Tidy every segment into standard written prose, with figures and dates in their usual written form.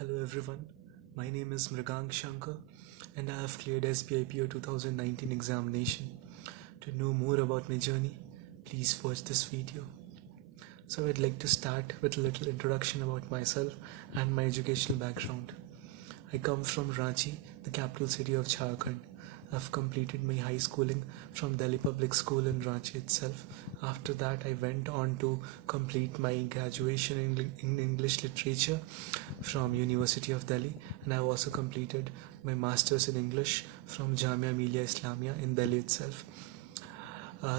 Hello everyone, my name is Mrigank Shankar and I have cleared SBI 2019 examination. To know more about my journey, please watch this video. So I'd like to start with a little introduction about myself and my educational background. I come from Ranchi, the capital city of Jharkhand. I've completed my high schooling from Delhi Public School in Ranchi itself. After that, I went on to complete my graduation in English Literature from University of Delhi, and I've also completed my Masters in English from Jamia Millia Islamia in Delhi itself.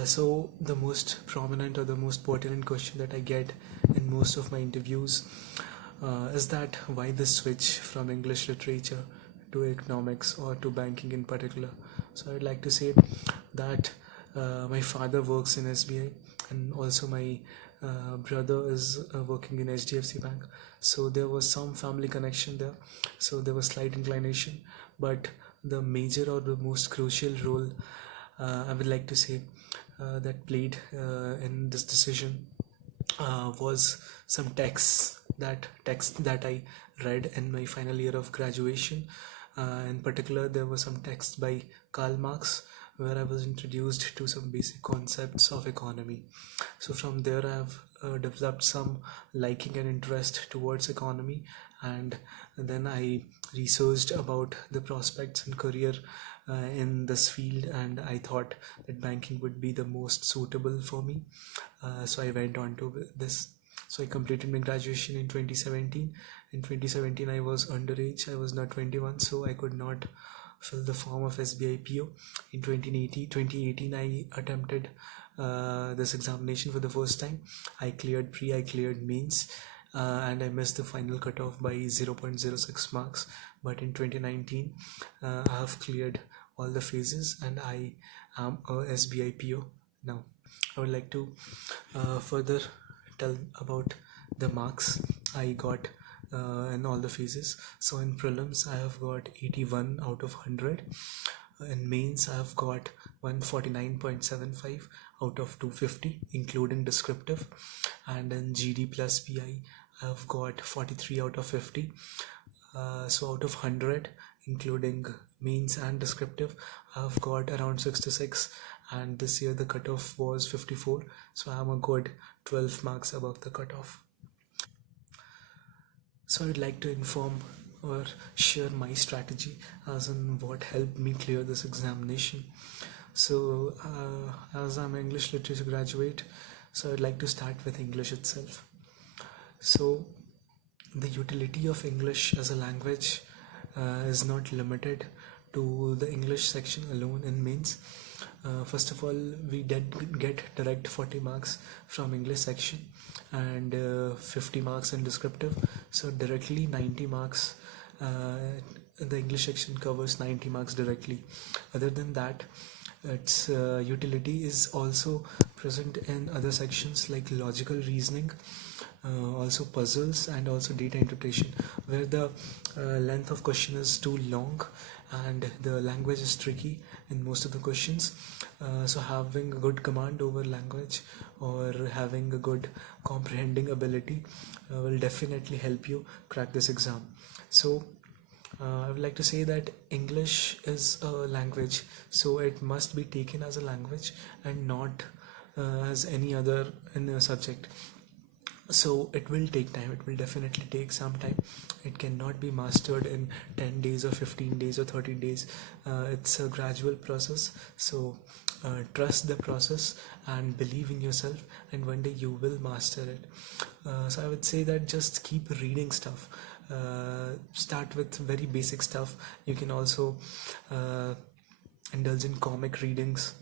So the most prominent or the most pertinent question that I get in most of my interviews is that why the switch from English literature to economics or to banking in particular. So I'd like to say that my father works in SBI and also my brother is working in HDFC Bank. So there was some family connection there. So there was slight inclination, but the major or the most crucial role I would like to say that played in this decision was some text that I read in my final year of graduation. In particular, there was some text by Karl Marx where I was introduced to some basic concepts of economy. So from there, I've developed some liking and interest towards economy, and then I researched about the prospects and career in this field, and I thought that banking would be the most suitable for me. So I went on to this. So I completed my graduation in 2017. In 2017, I was underage. I was not 21, so I could not fill the form of SBI PO. In 2018, I attempted this examination for the first time. I cleared pre, I cleared mains, and I missed the final cutoff by 0.06 marks. But in 2019, I have cleared all the phases and I am a SBI PO now. I would like to further tell about the marks I got in all the phases. So in prelims I have got 81 out of 100. In mains I have got 149.75 out of 250 including descriptive, and in GD plus PI I have got 43 out of 50. So out of 100 including mains and descriptive I have got around 66, and this year the cutoff was 54, so I am a good 12 marks above the cutoff. So I'd like to inform or share my strategy as in what helped me clear this examination. So as I'm an English literature graduate, so I'd like to start with English itself. So the utility of English as a language is not limited to the English section alone in mains. First of all, we did get direct 40 marks from English section and 50 marks in descriptive. So directly 90 marks. The English section covers 90 marks directly. Other than that, its utility is also present in other sections like logical reasoning, also puzzles, and also data interpretation, where the length of question is too long and the language is tricky in most of the questions. So having a good command over language or having a good comprehending ability will definitely help you crack this exam. So I would like to say that English is a language, so it must be taken as a language and not as any other subject. So it will take time, it will definitely take some time. It cannot be mastered in 10 days or 15 days or 30 days. It's a gradual process, so trust the process and believe in yourself, and one day you will master it. So I would say that just keep reading stuff. Start with very basic stuff. You can also indulge in comic readings.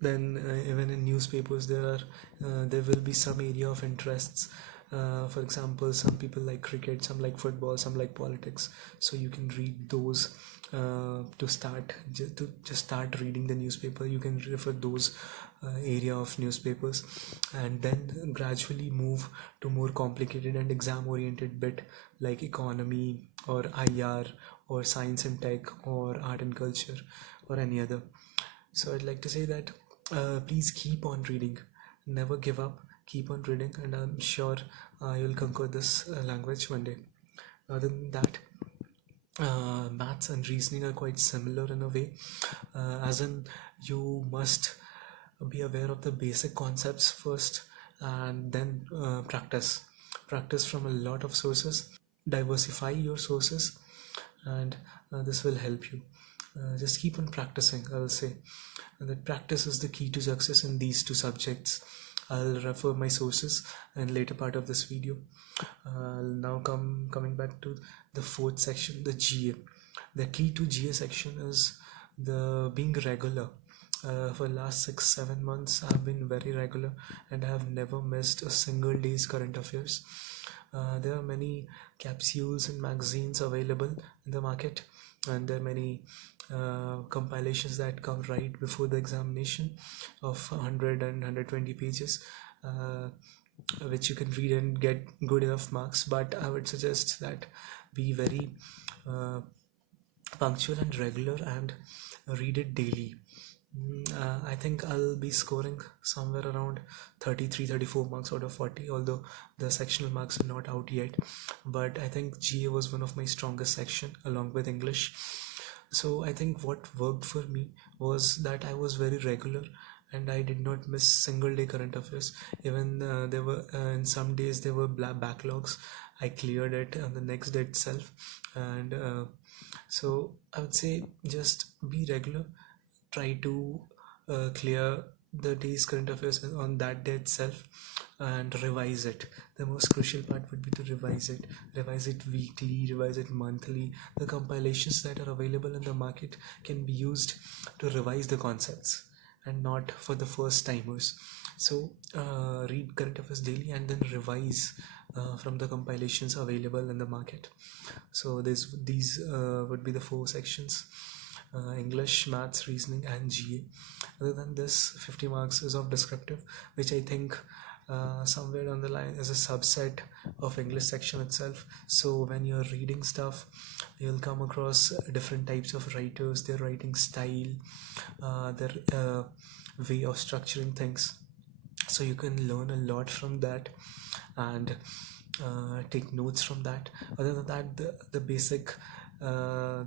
Then even in newspapers there will be some area of interests. For example, some people like cricket, some like football, some like politics, so you can read those to just start reading the newspaper. You can refer those area of newspapers, and then gradually move to more complicated and exam oriented bit like economy or IR or science and tech or art and culture or any other. So I'd like to say that please keep on reading, never give up, keep on reading, and I'm sure you'll conquer this language one day. Other than that, maths and reasoning are quite similar in a way, as in you must be aware of the basic concepts first, and then practice from a lot of sources, diversify your sources, and this will help you. Just keep on practicing, I'll say. And that practice is the key to success in these two subjects. I'll refer my sources in later part of this video. Now coming back to the fourth section, the GA. The key to GA section is the being regular. For last 6-7 months I've been very regular, and I have never missed a single day's current affairs. There are many capsules and magazines available in the market, and there are many compilations that come right before the examination of 100 and 120 pages, which you can read and get good enough marks. But I would suggest that be very punctual and regular, and read it daily. I think I'll be scoring somewhere around 33-34 marks out of 40, although the sectional marks are not out yet. But I think GA was one of my strongest section along with English. So I think what worked for me was that I was very regular, and I did not miss single day current affairs. Even there were in some days there were backlogs. I cleared it on the next day itself, and so I would say just be regular. Try to clear the day's current affairs on that day itself, and revise it. The most crucial part would be to revise it weekly, revise it monthly. The compilations that are available in the market can be used to revise the concepts, and not for the first timers. So read current affairs daily, and then revise from the compilations available in the market. So these would be the 4 sections: English, maths, reasoning, and GA. Other than this, 50 marks is of descriptive, which I think somewhere down the line is a subset of English section itself. So when you're reading stuff, you'll come across different types of writers, their writing style, their way of structuring things. So you can learn a lot from that, and take notes from that. Other than that, the basic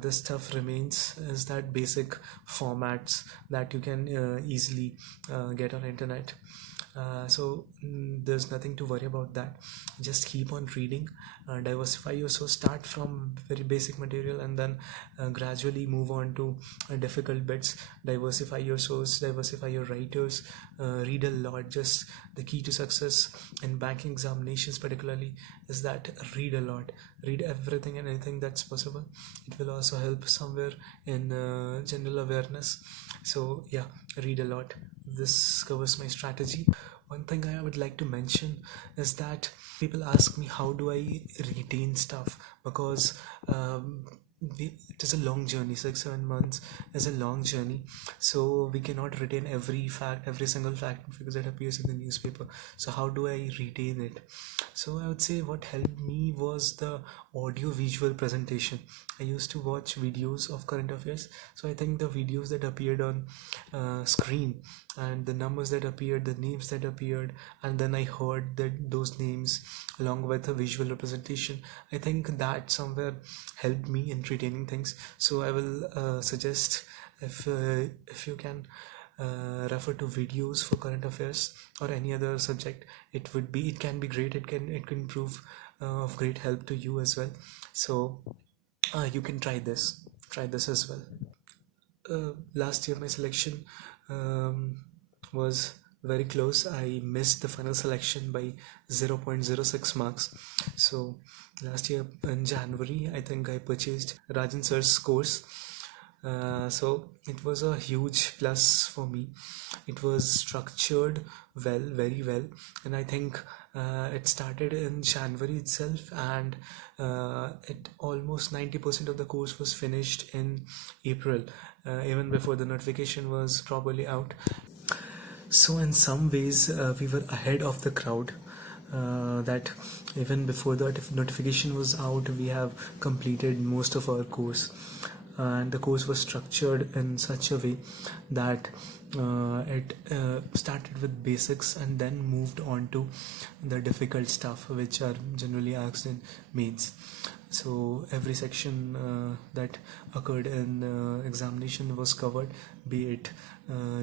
this stuff remains is that basic formats that you can easily get on internet. So there's nothing to worry about that. Just keep on reading, diversify your source. Start from very basic material, and then gradually move on to difficult bits. Diversify your source, diversify your writers, read a lot. Just the key to success in banking examinations particularly is that read a lot. Read everything and anything that's possible. It will also help somewhere in general awareness. So yeah, read a lot. This covers my strategy. One thing I would like to mention is that people ask me how do I retain stuff, because it is a long journey. 6-7 months is a long journey, so we cannot retain every single fact because it appears in the newspaper. So how do I retain it? So I would say what helped me was the audio visual presentation. I used to watch videos of current affairs, so I think the videos that appeared on screen, and the numbers that appeared, the names that appeared, and then I heard those names along with a visual representation, I think that somewhere helped me in retaining things. So I will suggest, if you can refer to videos for current affairs or any other subject, it can be great. It can prove of great help to you as well. So you can try this as well. Last year my selection was very close. I missed the final selection by 0.06 marks. So last year in January, I think I purchased Rajan Sir's course. So it was a huge plus for me. It was structured well, very well, and I think it started in January itself, and it almost 90% of the course was finished in April, even before the notification was properly out. So in some ways we were ahead of the crowd, that even before the notification was out, we have completed most of our course, and the course was structured in such a way that it started with basics and then moved on to the difficult stuff which are generally asked in mains. So every section that occurred in examination was covered, be it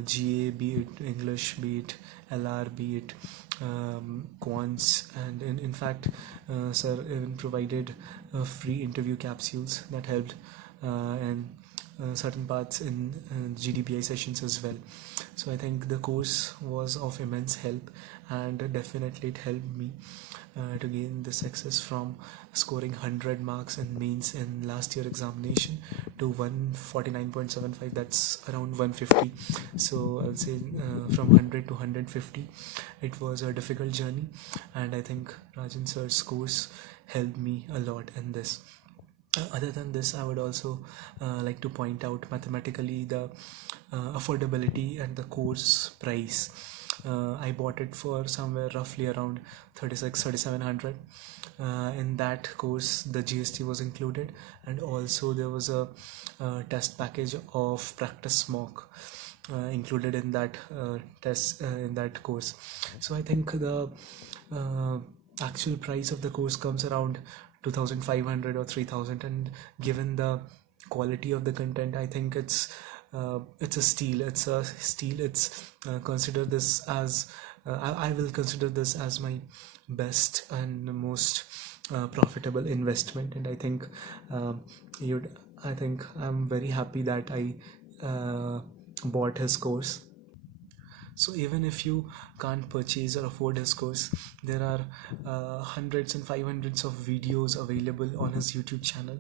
GA, be it English, be it LR, be it quants, and in fact sir even provided free interview capsules that helped and certain parts in GDPI sessions as well. So I think the course was of immense help, and definitely it helped me to gain the success from scoring 100 marks in mains in last year examination to 149.75, that's around 150. So I'll say from 100 to 150 it was a difficult journey, and I think Rajan Sir's course helped me a lot in this. Other than this, I would also like to point out mathematically the affordability and the course price. I bought it for somewhere roughly around 3700. In that course the GST was included, and also there was a test package of practice mock included in that test in that course. So I think the actual price of the course comes around 2500 or 3000, and given the quality of the content, I think it's a steal. It's consider this as I will consider this as my best and most profitable investment, and I think I'm very happy that I bought his course. So even if you can't purchase or afford his course, there are hundreds and 500s of videos available on his YouTube channel.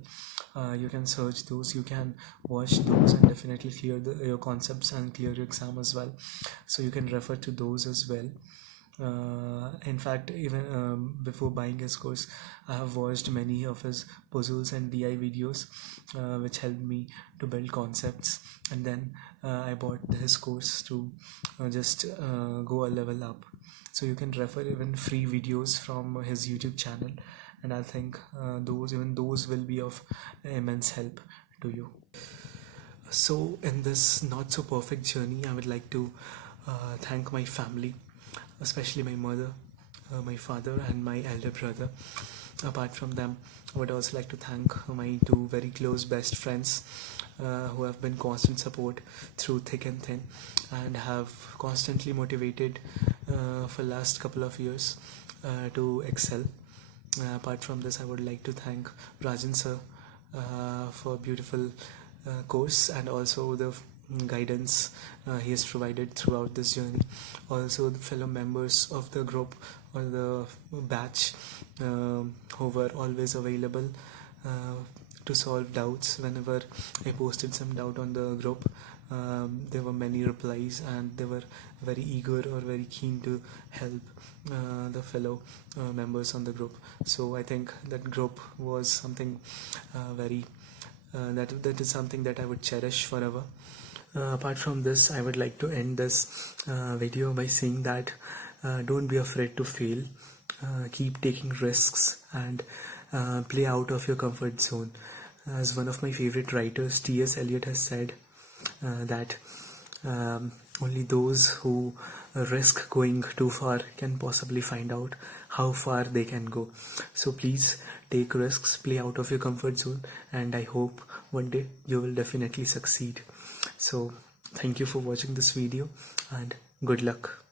You can search those, you can watch those, and definitely clear your concepts and clear your exam as well. So you can refer to those as well. In fact, even before buying his course, I have watched many of his puzzles and DI videos, which helped me to build concepts, and then I bought his course to just go a level up. So you can refer even free videos from his YouTube channel, and I think those will be of immense help to you. So in this not so perfect journey, I would like to thank my family, especially my mother, my father, and my elder brother. Apart from them, I would also like to thank my two very close best friends who have been constant support through thick and thin, and have constantly motivated for last couple of years to excel. Apart from this, I would like to thank Rajan Sir for a beautiful course, and also the guidance he has provided throughout this journey. Also the fellow members of the group or the batch who were always available to solve doubts whenever I posted some doubt on the group. There were many replies, and they were very eager or very keen to help the fellow members on the group. So I think that group was something that is something that I would cherish forever. Apart from this, I would like to end this video by saying that don't be afraid to fail. Keep taking risks, and play out of your comfort zone. As one of my favorite writers, T.S. Eliot, has said that only those who risk going too far can possibly find out how far they can go. So please take risks, play out of your comfort zone, and I hope one day you will definitely succeed. So thank you for watching this video, and good luck.